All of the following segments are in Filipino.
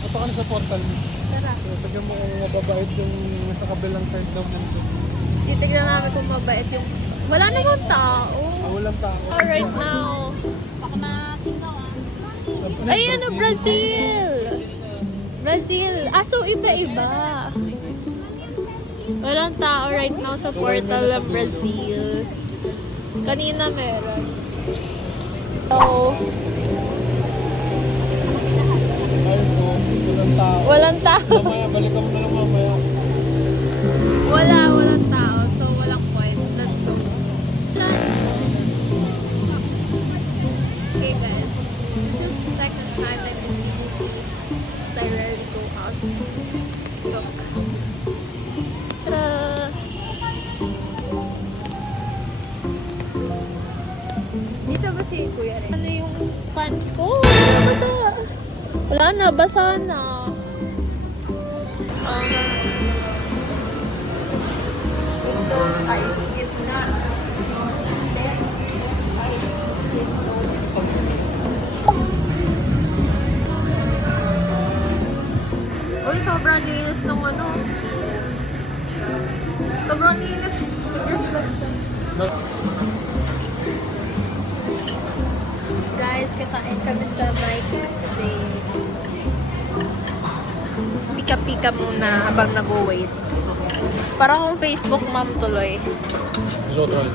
Ito ka na sa portal. Tara. Tignan mo kung mababait yung sa kabilang side daw nandun. Titignan namin kung mabait yung... Wala namang tao. Walang tao. Alright now. Baka masingaw Ayan o, Brazil! Brazil! Ah, so iba-iba. Walang tao right now sa portal ng Brazil. Kanina meron. So, Ayun po, walang tao. walang tao. Mamaya, balikan mo na lang mamaya. Walang tao. So, walang point. Let's go. Okay guys, this is the second time I've been eating because I rarely go out. Look. Ta-da! Dito ba si Kuya rin? Ano yung pants ko? Wala na, basa na. Ito, side gitna. Uy, sobrang linis ng ano. Sobrang linis. Guys, kakain kami sa Vikings today. Pika-pika muna habang nag-wait. Parang kung Facebook mom tuloy. So, try.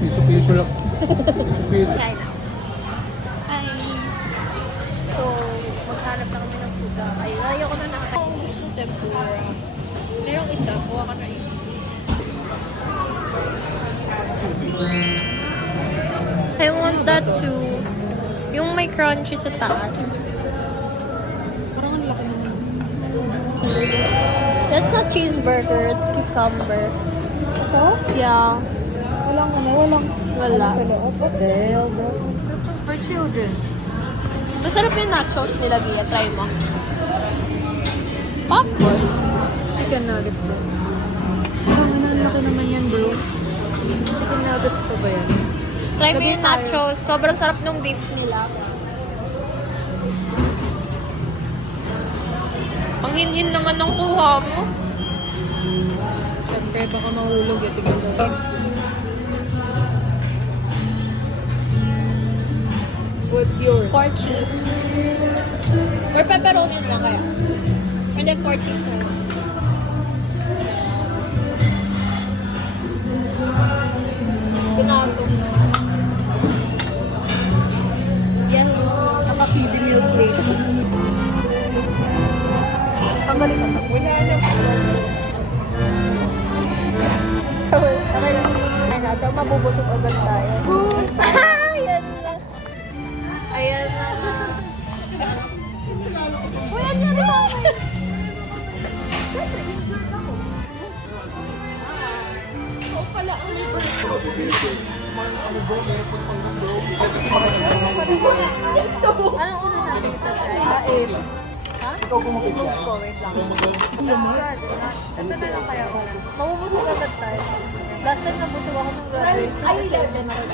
Piso-piso lang. Piso-piso. Kain na. Hi. So, maghanap na kami ng food. Ayaw ko na nakain. Oh, gusto tempura. Merong isa. Kuha ka na isa. I want that too. Yung may crunchy sa taas. Parang ang laki naman. That's not cheeseburger. It's cucumber. Ito? Yeah. Walang ano, walang Wala. sa loob. Okay. This is for children. Masarap yung nachos nila, Gia. Try mo. Popcorn. Chicken nuggets bro. Ang laki naman yan bro. Chicken nuggets pa ba yan? Try mo Gabi yung tayo. nachos. Sobrang sarap nung beef nila. Ang hinhin naman ng kuha mo. Siyempre baka mahulog eh. Tignan mo. What's yours? 4 cheese. Or pepperoni na lang kaya. And then 4 cheese na lang. Pinato. Yan. Naka-feed meal plates. Tanggalin ka. Wala na. Okay lang. Ay natin, mabubusog agad tayo. Good. Ayan lang. Ayan lang. Uy, ano yan sa akin? Oo pala, ang libre. Anong una natin itatry? Kain. Ha? Ikaw kumakit Move yan. ko. Wait lang. Let's try this. Ito na lang kaya ko. Mabubusog agad tayo. Last time nabusog ako ng graduate.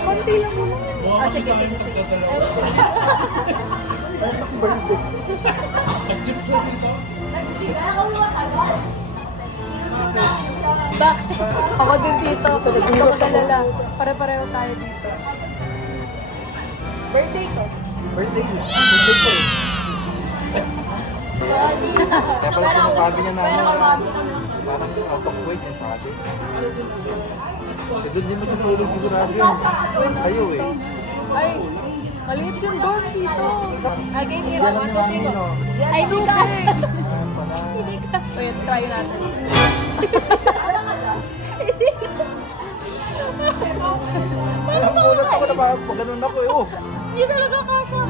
Konti lang mo. Ah, sige, sige, sige. Bakit? Ako din dito. Huwag ka mag-alala. Pare-pareho tayo dito. Birthday ko. Birthday niya. Birthday ko eh. Kaya pala sinasabi niya na Pero ano, kamati parang out of weight yung sabi. Doon din matutulog sigurado yun. Sa'yo eh. Ay, maliit yung door dito. I gave you 1, 2, 3, go. Ay, di ka. Wait, try natin. Alam mo, ulat ako na parang ganun ako eh. Oh. Hindi talaga kasa.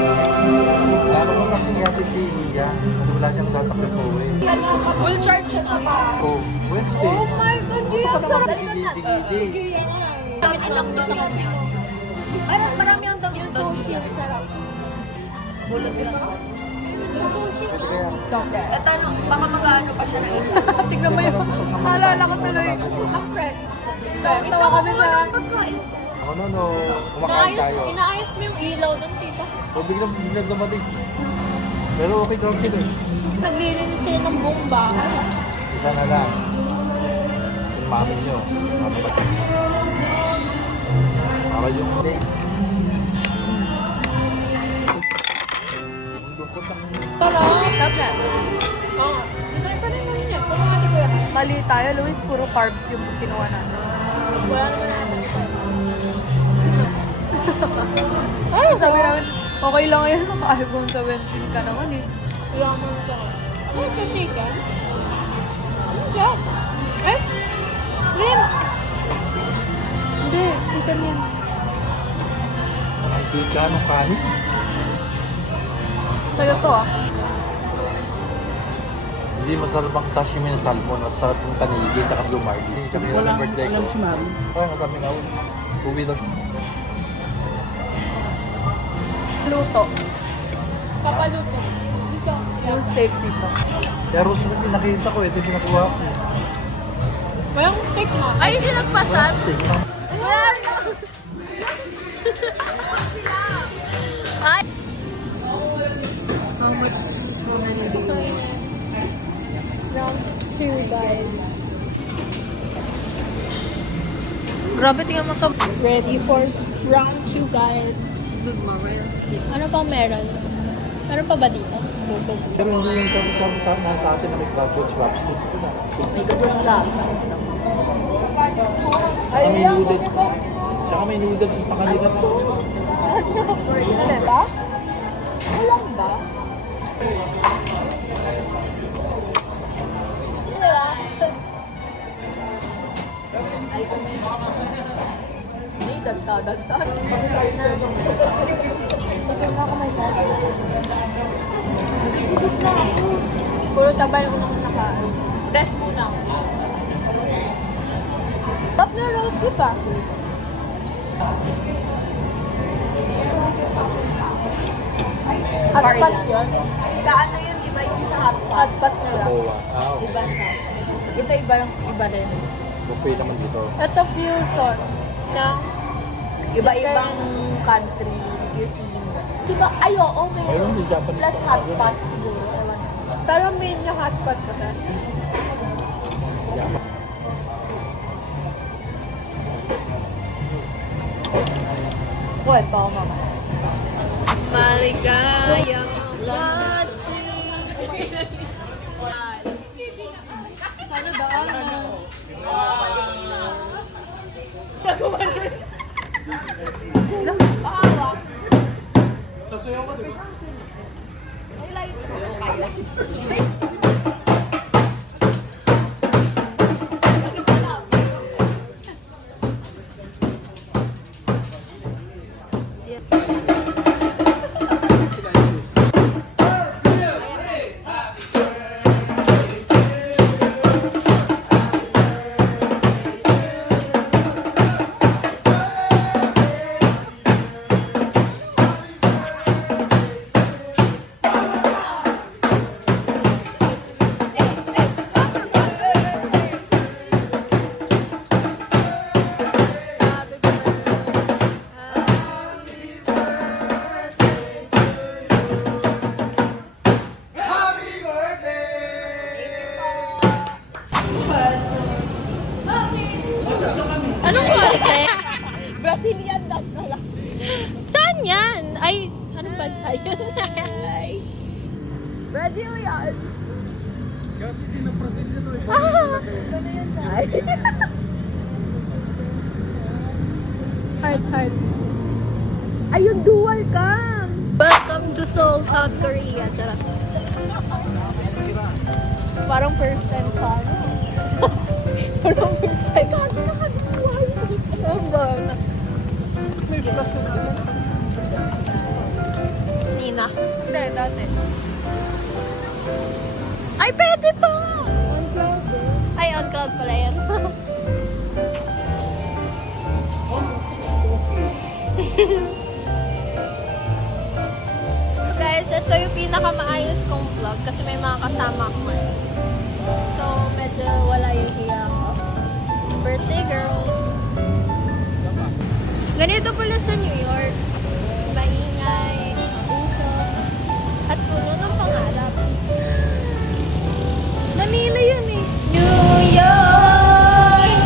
Lalo mo kasi natin si Mia. Wala siyang sasakyan po eh. Full charge siya sa bahay. Oh, Wednesday. Oh my God, di Gusto ako. ka naman Balikan sige, natin. sige, sige. Sige, yan nga. Kami alam mo sa kanya. Ay, marami ang dami. Yung sushi, ang sarap. Bulot ka. Yung sushi. Pwede kaya. At ano, baka mag-ano pa siya ng isa. Tignan mo yun. Naalala ko tuloy. Ang fresh. Tawa kami sa... Ako no, kumakain tayo. Inaayos mo yung ilaw nun, tita. O biglang dumating. Pero okay daw sila eh. Naglilinis sila ng buong bahay. Isa na lang. Yung mami nyo. Para yung hindi. Ang lungkot ang... Tara. Dapat. Oo. Ikaw rin yan. Kumakain ko yan. Mali tayo, Luis. Puro carbs yung kinuha natin. Wala naman natin. Ay, sabi namin, okay lang yan. Naka-iPhone 17 ka naman eh. Yaman ka. Ay, katikan. Ano siya? Eh? Rin. Hindi, chicken yan. Ang tika ng kanin. Sa'yo to ah. Hindi masarap ang sashimi ng salmon. Masarap yung tanigi tsaka lumardi. Kami na ng birthday ko. si Mami. Kaya masabi nga ako. Uwi daw siya. Luto. Papaluto. Dito. Yung steak dito. Kaya rosemary nakita ko ito yung pinakuha ko. Mayroong steak mo. Ay, hindi nagpasal. Steak lang. Ay! How much So, yun eh. Round 2, guys. Grabe, tingnan mo sa... Ready for round 2, guys. Good morning. Ano pa meron? Meron pa ba dito? Pero hindi yung sabi sa nasa atin na may crabs lobster. May ganun lasa. Tsaka may noodles. Tsaka may noodles sa kanila. Diba? Walang ba? Diba? Hindi, dagsa-dagsa. Ito na ako may sauce. Nag-isip na ako. Puro tabay yung unang nakain. Rest muna ako. Sarap na roast beef ah. Hotpot yun. Sa ano yun, iba yung sa hotpot. Hotpot nila. Owa. Ah, okay. Iba na. Ito iba yung iba rin. Buffet naman dito. Ito fusion ng Iba-ibang country, cuisine. Diba? Ay, oo, Mayroon din Japanese. Plus hotpot siguro. Ewan. pero main niya hotpot ko na. Japan. Ito, mama. Maligayang Sana daan. Anong konti? Brazilian dance na lang. Saan yan? Ay, anong bansa yun? Brazilian! Heart, heart. Ayun, dual cam! Welcome to Seoul, South Korea. Charot. Parang first time sa ano. Parang first time. Gago nakadual. Ano ba? May plus na naman. Nina. Hindi, dati. Ay, pwede to! On cloud eh. Ay, on cloud pala yan. Guys, ito yung pinakamaayos kong vlog kasi may mga kasama ko eh. So, medyo wala yung hiya ko. Birthday girl. Ganito pala sa New York. Maingay, mausok, at puno ng pangarap. Namila yun eh. New York,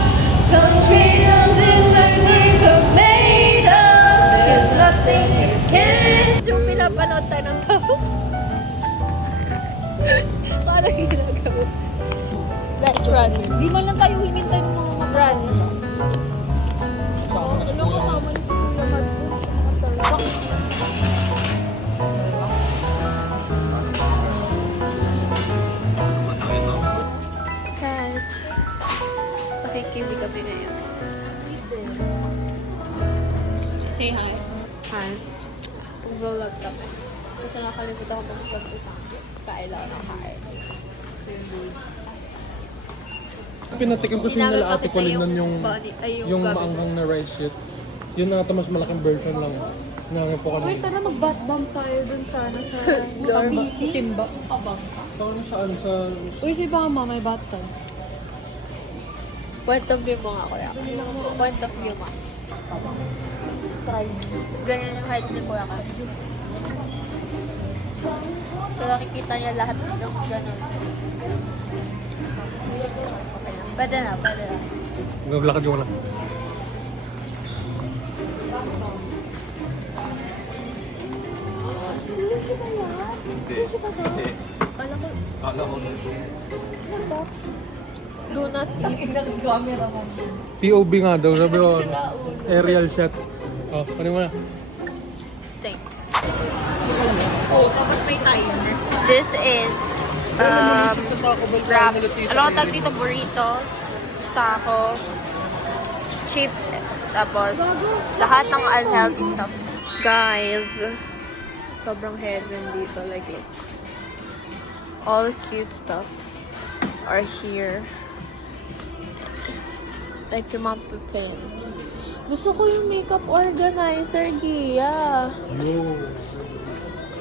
confident in the needs of made up. There's nothing you can't. Yung pinapanood tayo ng tao. Parang ginagawa. Let's run. Di man lang tayo hinintay ng mga Run. Ano kasama ni lahat po? Guys, pakikibig kami ngayon. Say hi. Hi. Vlog kami. Kasi nakalimutan ko mag-sponsor sa akin. Kailangan ng kain. Pinatikim ko sa nila ate Colin nun yung gabi. maanghang na rice shit. Yun na ata mas malaking version lang. Nangan po Uy, kanina. tara mag-bat bomb tayo dun sana sa Dorm. Timba. Saan saan sa... Uy, si Bama may bathtub. Point of view mo nga, kuya. Point of view mo. Ganyan yung height ni kuya ka. So, nakikita niya lahat ng ganun. Pwede na, pwede na. Naglakad yung wala. Alam ko. Do not eat. POV nga daw, sabi ko, aerial shot. Oh, ano mo na? Thanks. Oh, dapat may timer. This is wrap. Alam ko tag dito burritos, taco, chip, tapos lahat ng unhealthy stuff. Guys, sobrang heaven dito. Like, look. All cute stuff are here. Like yung mga paint. Gusto ko yung makeup organizer, Gia.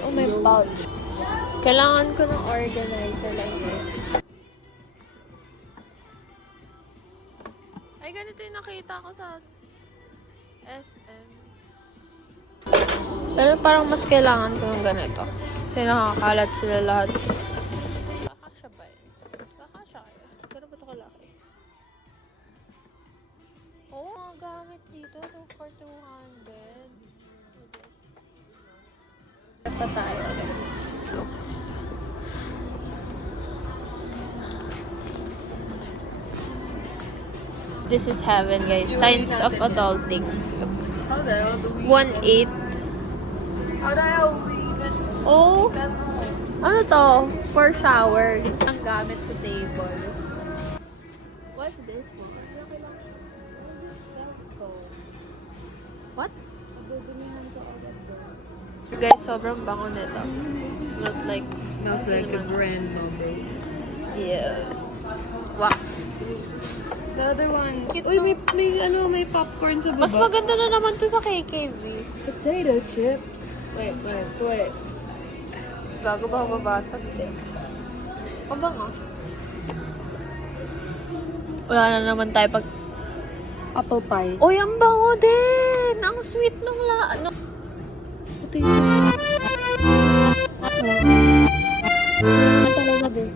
Oh, may pouch. Kailangan ko ng organizer like this. Ay, ganito yung nakita ko sa SM. Pero parang mas kailangan ko ng ganito. Kasi nakakalat sila lahat. Kakasya ba yun? Kakasya kaya? Pero ba't ako laki? Oo, mga gamit dito. For 200. Ito tayo, guys. This is heaven, guys. Signs of adulting. Look. How the hell do we... 1/8. How the hell we even... Oh, ano to? For shower. Ang gamit sa table. What's this one? What? Guys, sobrang bango nito. Smells like cinnamon. brand number. Yeah. Wax. The other one. Uy, may popcorn sa baba. Mas maganda na naman to sa KKV. Potato chips. Wait. Bago ba mabasag din? Pabango. Wala na naman tayo pag... Apple pie. Uy, ang bango din! Ang sweet nung ano. Potato. Talaga, be.